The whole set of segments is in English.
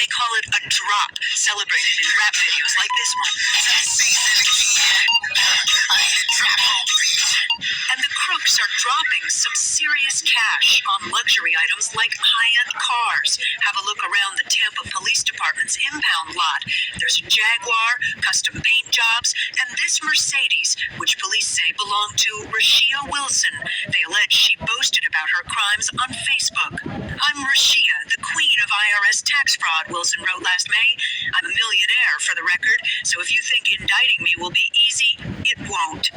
They call it a drop, celebrated in rap videos like this one. And the crooks are dropping some serious cash on luxury items like high-end cars. Have a look around the Tampa Police Department's impound lot. There's a Jaguar, custom paint jobs, and this Mercedes, which police say belonged to Rashia Wilson. They allege she boasted about her crimes on Facebook. I'm Rashia, the queen of IRS tax fraud, Wilson wrote last May. I'm a millionaire, for the record, so if you think indicting me will be easy, it won't.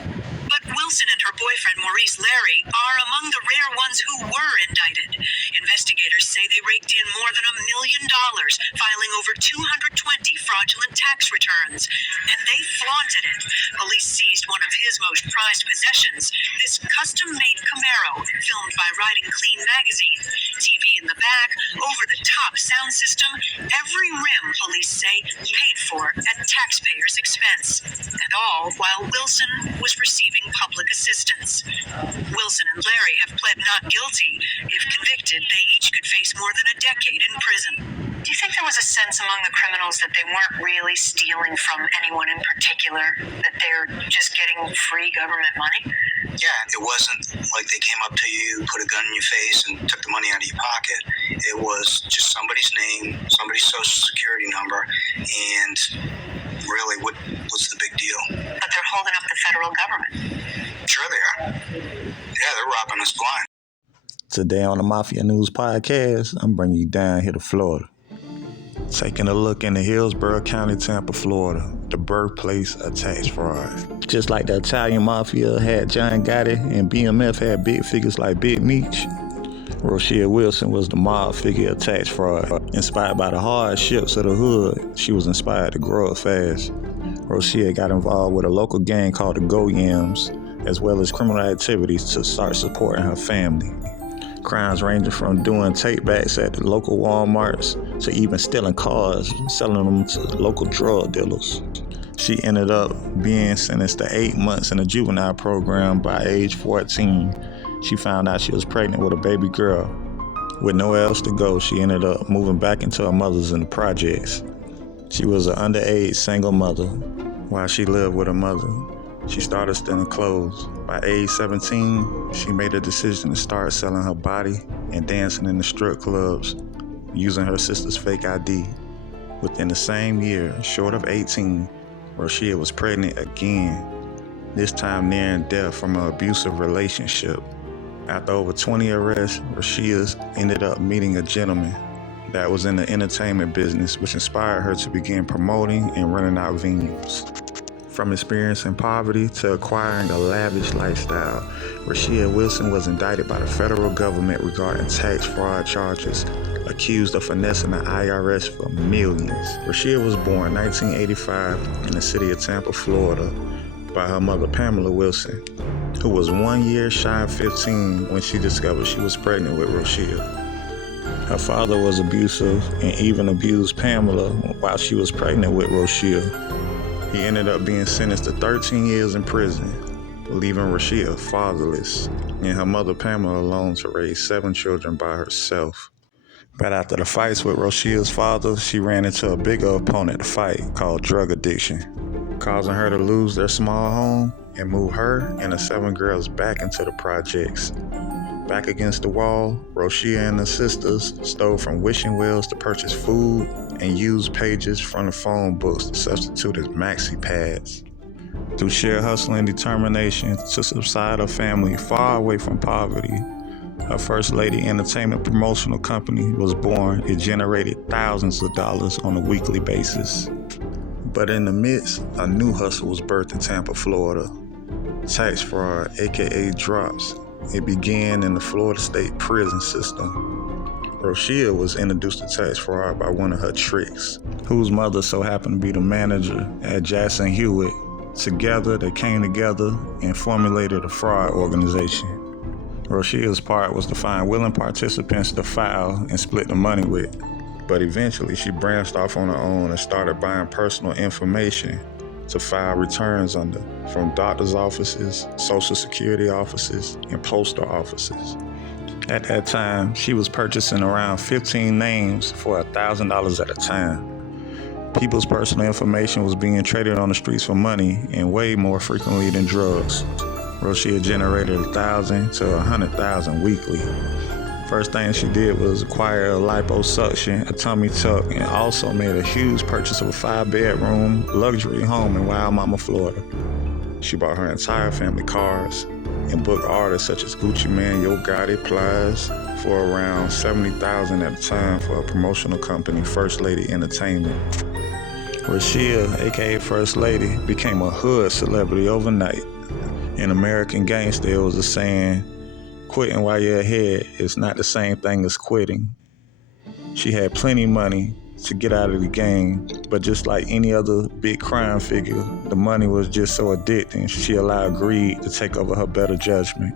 But Wilson and her boyfriend Maurice Larry are among the rare ones who were indicted. Investigators say they raked in more than $1 million, filing over 220 fraudulent tax returns. And they flaunted it. Police seized one of his most prized possessions, this custom-made Camaro, filmed by Riding Clean magazine. TV in the back, over-the-top sound system, every rim, police say, paid for at taxpayers' expense. And all while Wilson was receiving public assistance. Wilson and Larry have pled not guilty. If convicted, they each could face more than a decade in prison. Do you think there was a sense among the criminals that they weren't really stealing from anyone in particular, that they're just getting free government money? Yeah, it wasn't like they came up to you, put a gun in your face, and took the money out of your pocket. It was just somebody's name, somebody's social security number, and really, what's the big deal? But they're holding up the federal government. Sure they are. Yeah, they're robbing us blind. Today on the Mafia News Podcast, I'm bringing you down here to Florida. Taking a look into Hillsborough County, Tampa, Florida, the birthplace of tax fraud. Just like the Italian Mafia had John Gotti and BMF had big figures like Big Meech, Rashia Wilson was the mob figure of tax fraud. Inspired by the hardships of the hood, she was inspired to grow up fast. Rashia got involved with a local gang called the Go Yams, as well as criminal activities to start supporting her family. Crimes ranging from doing take-backs at the local Walmarts to even stealing cars, selling them to local drug dealers. She ended up being sentenced to 8 months in a juvenile program by age 14. She found out she was pregnant with a baby girl. With nowhere else to go, she ended up moving back into her mother's in the projects. She was an underage single mother. While she lived with her mother, she started stealing clothes. By age 17, she made a decision to start selling her body and dancing in the strip clubs using her sister's fake ID. Within the same year, short of 18, Rashia was pregnant again, this time nearing death from an abusive relationship. After over 20 arrests, Rashia ended up meeting a gentleman that was in the entertainment business, which inspired her to begin promoting and running out venues. From experiencing poverty to acquiring a lavish lifestyle, Rashia Wilson was indicted by the federal government regarding tax fraud charges, accused of finessing the IRS for millions. Rashia was born 1985 in the city of Tampa, Florida, by her mother Pamela Wilson, who was 1 year shy of 15 when she discovered she was pregnant with Rashia. Her father was abusive and even abused Pamela while she was pregnant with Rashia. He ended up being sentenced to 13 years in prison, leaving Rashia fatherless and her mother Pamela alone to raise 7 children by herself. But after the fights with Rashia's father, she ran into a bigger opponent to fight called drug addiction, causing her to lose their small home and move her and the 7 girls back into the projects. Back against the wall, Rashia and her sisters stole from wishing wells to purchase food and used pages from the phone books to substitute as maxi pads. Through sheer hustle and determination to subside her family far away from poverty, her First Lady Entertainment promotional company was born. It generated thousands of dollars on a weekly basis. But in the midst, a new hustle was birthed in Tampa, Florida. Tax fraud, aka drops. It began in the Florida State prison system. Rashia was introduced to tax fraud by one of her tricks, whose mother so happened to be the manager at Jackson Hewitt. Together, they came together and formulated a fraud organization. Rashia's part was to find willing participants to file and split the money with. But eventually, she branched off on her own and started buying personal information to file returns under, from doctor's offices, social security offices, and postal offices. At that time, she was purchasing around 15 names for $1,000 at a time. People's personal information was being traded on the streets for money and way more frequently than drugs. Rashia generated 1,000 to 100,000 weekly. First thing she did was acquire a liposuction, a tummy tuck, and also made a huge purchase of a 5-bedroom luxury home in Wild Mama, Florida. She bought her entire family cars and booked artists such as Gucci Mane, Yo Gotti, Plies for around $70,000 at the time for a promotional company, First Lady Entertainment. Rashia, aka First Lady, became a hood celebrity overnight. In American Gangster, it was a saying, quitting while you're ahead is not the same thing as quitting. She had plenty of money to get out of the game, but just like any other big crime figure, the money was just so addicting, she allowed greed to take over her better judgment.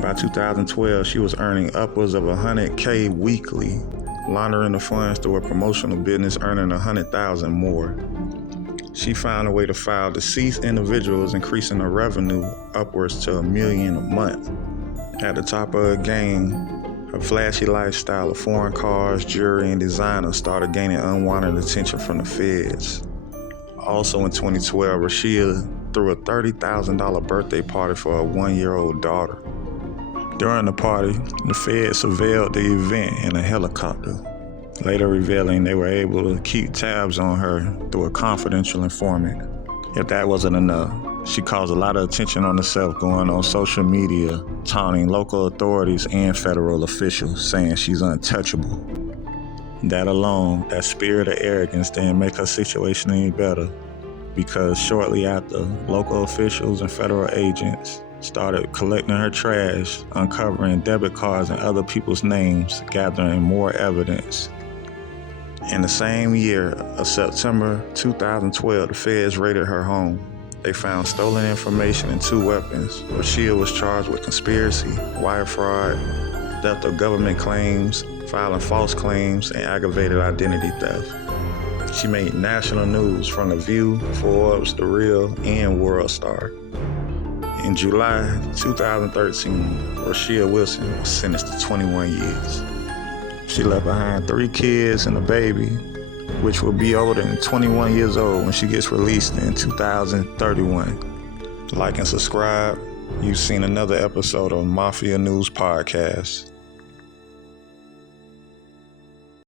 By 2012, she was earning upwards of $100K weekly, laundering the funds through a promotional business, earning $100,000 more. She found a way to file deceased individuals, increasing her revenue upwards to $1 million a month. At the top of her game, her flashy lifestyle of foreign cars, jewelry, and designer started gaining unwanted attention from the feds. Also in 2012, Rashia threw a $30,000 birthday party for her 1-year-old daughter. During the party, the feds surveilled the event in a helicopter, later revealing they were able to keep tabs on her through a confidential informant. If that wasn't enough, she caused a lot of attention on herself going on social media, taunting local authorities and federal officials, saying she's untouchable. That alone, that spirit of arrogance, didn't make her situation any better, because shortly after, local officials and federal agents started collecting her trash, uncovering debit cards and other people's names, gathering more evidence. In the same year of September 2012, the feds raided her home. They found stolen information and 2 weapons. Rashia was charged with conspiracy, wire fraud, theft of government claims, filing false claims, and aggravated identity theft. She made national news from The View, Forbes, The Real, and World Star. In July 2013, Rashia Wilson was sentenced to 21 years. She left behind 3 kids and a baby, which will be older than 21 years old when she gets released in 2031. Like and subscribe. You've seen another episode of Mafia News Podcast.